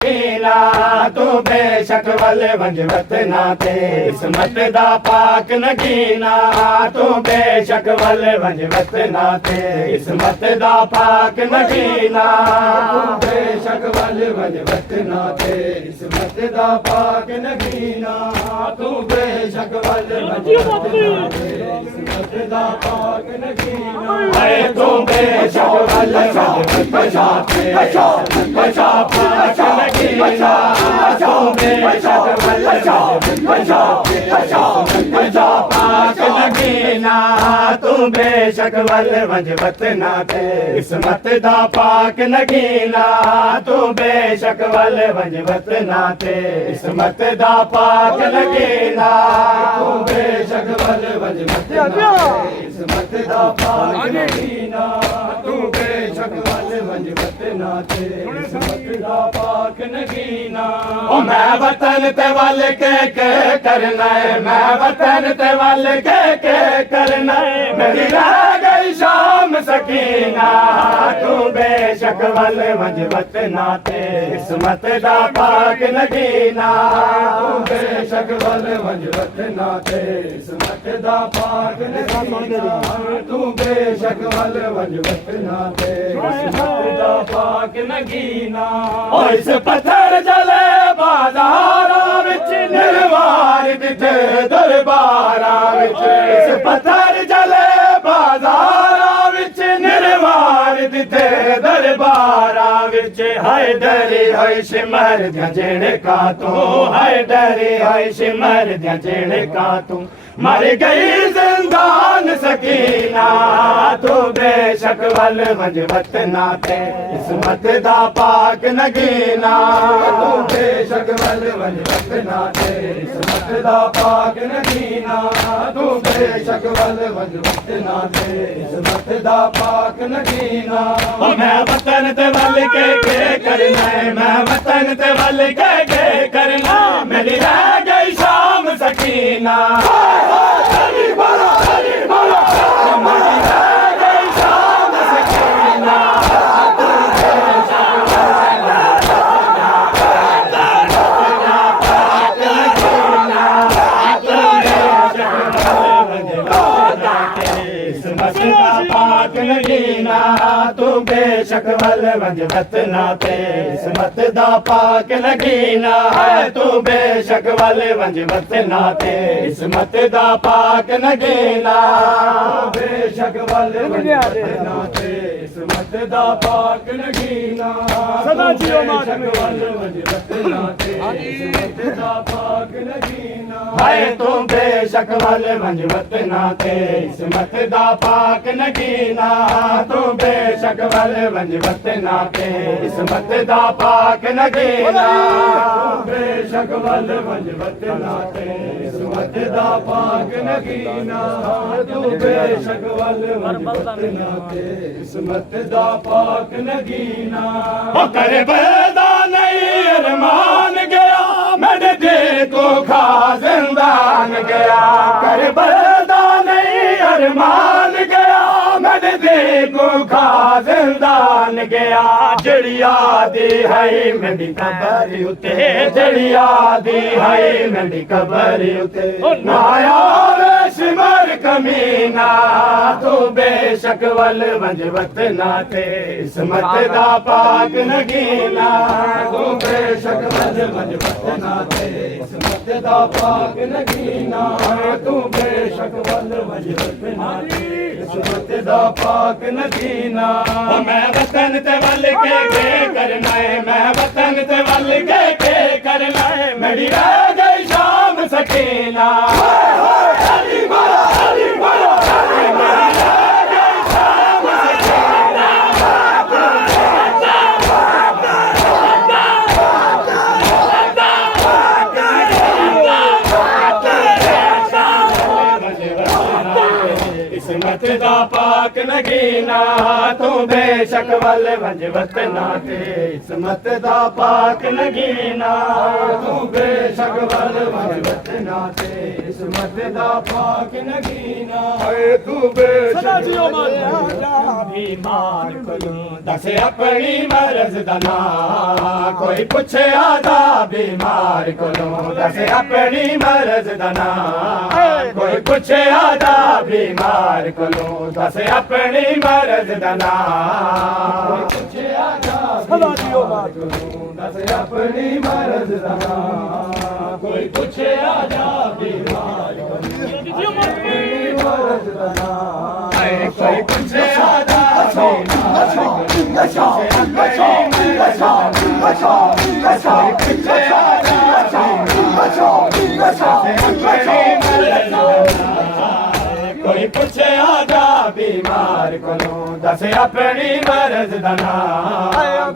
कीना तू बेशक वल वंजवत नाते इसमत दा पाक नगीना तू बेशक वल वंजवत नाते इसमत दा पाक नगीना तू बेशक वल वंजवत नाते इसमत दा पाक नगीना तू बेशक वल वंजवत नाते इसमत दा पाक नगीना है तू बेशक वल वंजवत नाते बचा पाक नगीना तू बेशक वल बचा पाक नगीना तू बेशक वल वंजवत नाते इसमत दा पाक नगीना तू बेशक वल वंजवत नाते इसमत दा पाक नगीना तू बेशक वल वंजवत नाते इसमत दा पाक नगीना तू बेशक वल वंजवत नाते इसमत दा पाक नगीना ओ मैं वतन ते वल के करना है मैं वतन ते वल के करना है मेरी रह गई शाम सकीना तू बेशक वल वंजवत नाते इसमत दा पाक नगीना तू बेशक वल वंजवत नाते इसमत दा पाक नगीना तू बेशक वल वंजवत नाते इसमत दा पाक नगीना ओ इस पत्थर जले बाजारा विच निर्वार दिते दरबारा विच इस पत्थर जले बाजारा विच निर्वार दिते दरबारा विच हाय डरे हाय सिमर ध्या का तू हाय डरे हाय सिमर ध्या का तू मर गई जिंदान सकीना तू बेशक वल वंजवत नाते इसमत दा पाक नगीना तू बेशक वल वंजवत नाते इसमत दा पाक नगीना तू बेशक वल वंजवत नाते इसमत दा पाक नगीना मैं वतन ते वल के करना है मैं वतन ते वल के करना मेरी रह गई शाम सकीना पाक नगीना तू बेशक वल वंजवत नाते इसमत दा पाक नगीना तू बेशक वल वंजवत नाते इसमत दा पाक नगीना बेशक वल वंजवत नाते इसमत दा पाक नगीना सदा जियो बेशक वल वंजवत नाते इसमत दा पाक नगीना हाय तू बेशक वल वंजवत नाते इसमत दा पाक नगीना तू बेशक वल वंजवत नाते इसमत दा पाक नगीना तू बेशक वल वंजवत नाते इसमत दा पाक नगीना तू बेशक वल वंजवत नाते इसमत दा पाक नगीना ओ करे बदा नहीं अरमान गया मेरे दिल को खा जिंदान गया करे बदा नहीं अरमान गया मेरे दिल को खा जिंदान गया जड़िया दी है मेरी कबर उते जड़िया दी है मेरी कबर उते नाया सिमर कमीना तू बेशक वल वंजवत नाते इसमत दा पाक नगीना तू बेशक वल वंजवत नाते इसमत दा पाक नगीना तू बेशक वल वंजवत नाते इसमत दा पाक नगीना मैं वतन ते वल के करना है मैं वतन ते वल के करना है मेरी रह गई शाम सकीना इसमत इस्मत दा पाक नगीना तू बेशक वल वंज वतना ते इस्मत दा पाक नगीना तू बेशक वल वंज वतना ते इस्मत दा पाक नगीना तू बेशक बीमार कोलू दस अपनी मर्ज दना कोई पूछे आदा बीमार कोलू दस अपनी मर्ज दना कोई पूछे आदा बीमार कोलू दस अपनी मर्ज दना कोई पूछे आदा बीमार कोलू दस अपनी मर्ज दना कोई पूछे आदा बीमार कोलू अपनी मर्ज दना कोई पूछे आदा कोई पूछे आजा बीमार कोलू दस अपनी मर्ज दना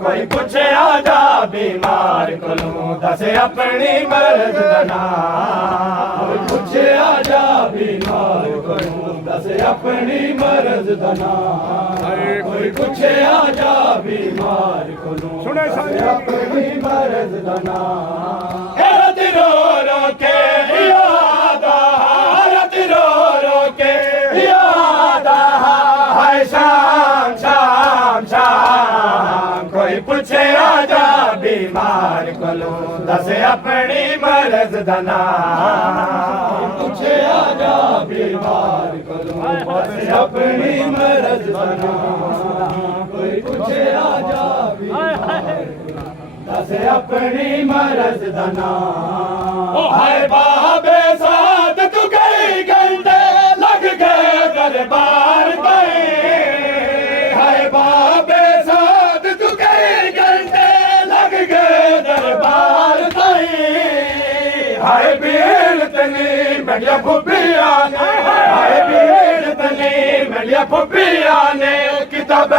कोई पूछे आजा बीमार कोलू दस अपनी मर्ज दना कोई पूछे आजा बीमार कोलू दस अपनी मर्ज दना कोई पूछे आजा बीमार कोलू अपनी मर्ज दना रो रो के याद रो रो के याद है शाम शाम शाम कोई पूछे आजा बीमार कोलू दस अपनी मर्ज दना पूछे आजा बीमार कोलू दस अपनी मर्ज दना कोई पूछे आजा बीमार दस अपनी मर्ज दना हाय बाबे साथ तू कई घंटे लग गए दरबार गए हाय बाबे साथ तू कई घंटे लग गए दरबार गए हाय भीड़ तनी बढ़िया फुफिया ने हाय भीड़ तनी बढ़िया फुफिया ने किताब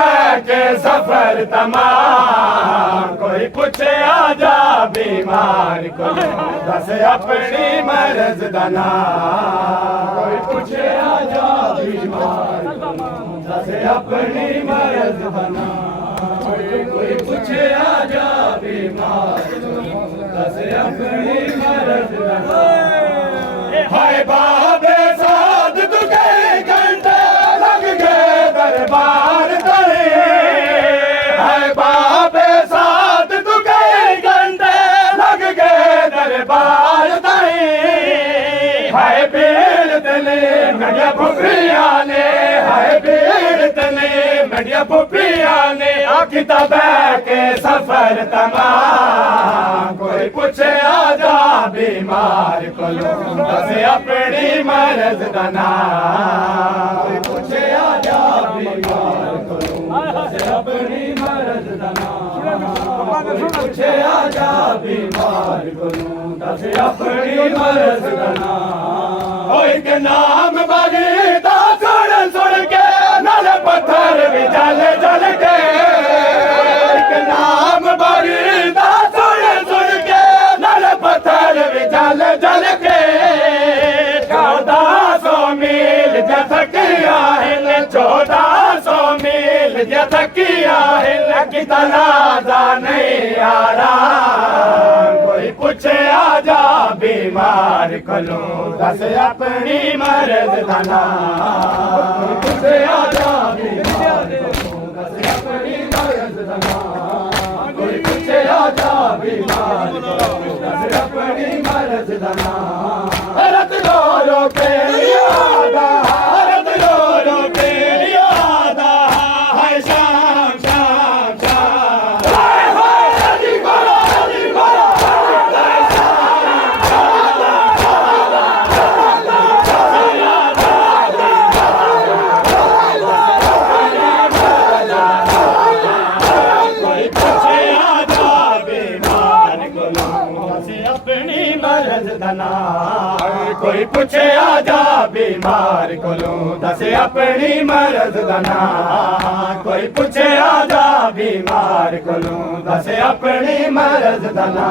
के सफर तमाम कोई पूछे आजा बीमार को दस अपनी मर्ज दना कोई पूछे आजा बीमार दस अपनी मर्ज दना कोई पूछे आजा बीमार दस अपनी मर्ज दना हाय बाबे साथ तू कई घंटे लग गए दरबार तले हाय बाबे साथ तू कई घंटे लग गए दरबार तले हाय भीड़ तले बढ़िया फुफिया ने हाय भीड़ तले बढ़िया फुफिया ने किताब के सफर तमाम कोई पूछे आजा बीमार कोलू दस अपनी मर्ज दना कोई पूछे आजा बीमार कोलू दस अपनी मर्ज दना कोई पूछे आजा बीमार कोलू दस अपनी मर्ज दना कोई के नाम बगीता सुन सुन के नल पत्थर भी जल जल के नाम बगीता सुन सुन के नल पत्थर भी जल जल के 1400 मील जथकिया है 1400 मील जथकिया है कितना जाने यारा कोई पूछे आजा बीमार कोलू दस अपनी मर्ज दना कोई पूछे आजा बीमार कोलू दस अपनी मर्ज दना कोई पूछे आजा बीमार कोलू दस अपनी मर्ज दना रत रो रो के याद रत रो रो के याद है शाम शाम शाम हाय हाय हरी बोलो कोई पूछे आजा बीमार कोलू दस अपनी मर्ज दना कोई पूछे आजा बीमार कोलू दस अपनी मर्ज दना कोई पूछे आजा बीमार कोलू दस अपनी मर्ज दना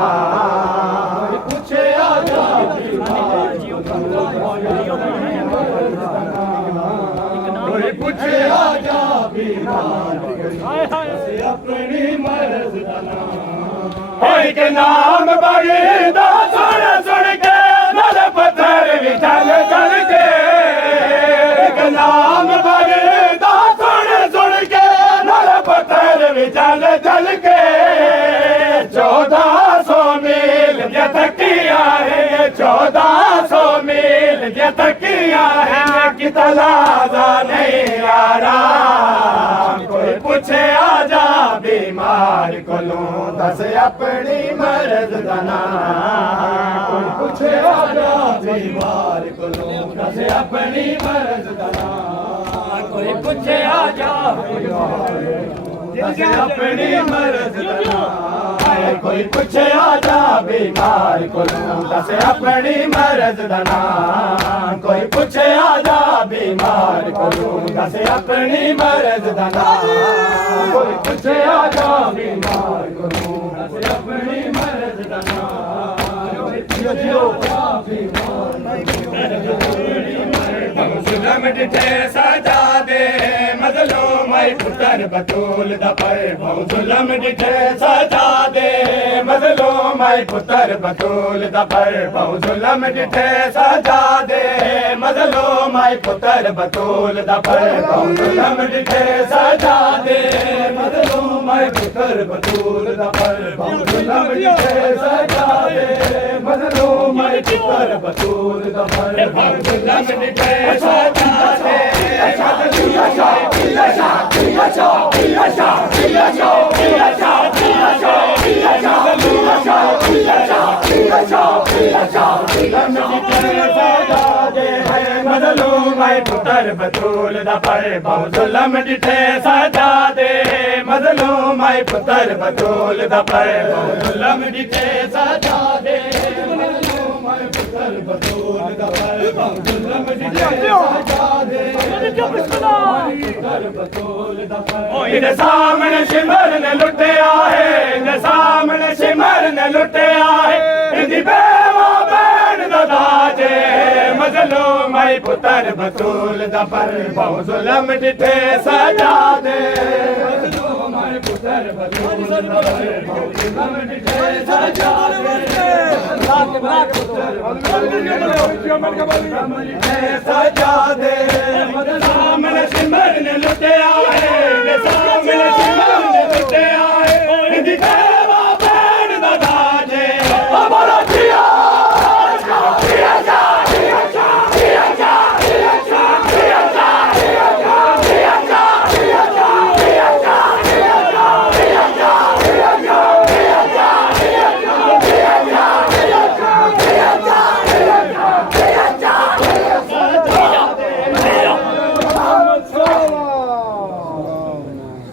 कोई पूछे आजा बीमार कोई पुछे आजा बीमार असी अपनी मर्ज दा नाम एक नाम बगदा सुन सुन के नल पत्थर भी चल चल के एक नाम बगदा सुन सुन के नल पत्थर भी चल चल के 1400 मील ये थकिया है 1400 मील ये थकिया है कि तलाजा नहीं आ रहा कोई पूछे आजा बीमार को लूं दस अपनी मर्ज दा नाम कोई पूछे आजा बीमार को लूं दस अपनी मर्ज दा नाम कोई पूछे आजा दस अपनी मर्ज दा नाम कोई पूछे आजा बीमार को लूं दस अपनी मर्ज दा नाम कोई पूछे आजा बीमार को लूं दस अपनी मर्ज दा नाम कोई पूछे आजा बीमार को लूं दस अपनी मर्ज दा नाम जुल्म डिठे सजा दे मजलूम पुत्र बतूल दा पर जुल्म डिठे सजा दे मजलूम पुत्र बतूल दा पर जुल्म डिठे सजा दे मजलूम पुत्र बतूल दा पर जुल्म डिठे सजा दे मजलूम पुत्र बतूल दा पर जुल्म डिठे सजा दे मजलूम पुत्र बतूल दा पर जुल्म डिठे सजा दे मजलूम पुत्र बतूल दा पर जुल्म डिठे सजा दे मजलूम पुत्र बतूल दा पर जुल्म डिठे सजा दे मजलूम पुत्र बतूल दा पर जुल्म डिठे सजा दे इधर सामने सिमर ने लुटे आए इधर सामने सिमर ने लुटे आए इंदी बेवा बैन दाजे मजलूम पुत्र बतूल दा पर जुल्म डिठे सजा दे मजलूम पुत्र बतूल दा पर जुल्म डिठे सजा दे सजा दे सामने सिमर ने लुटे आए सामने सिमर ने लुटे आए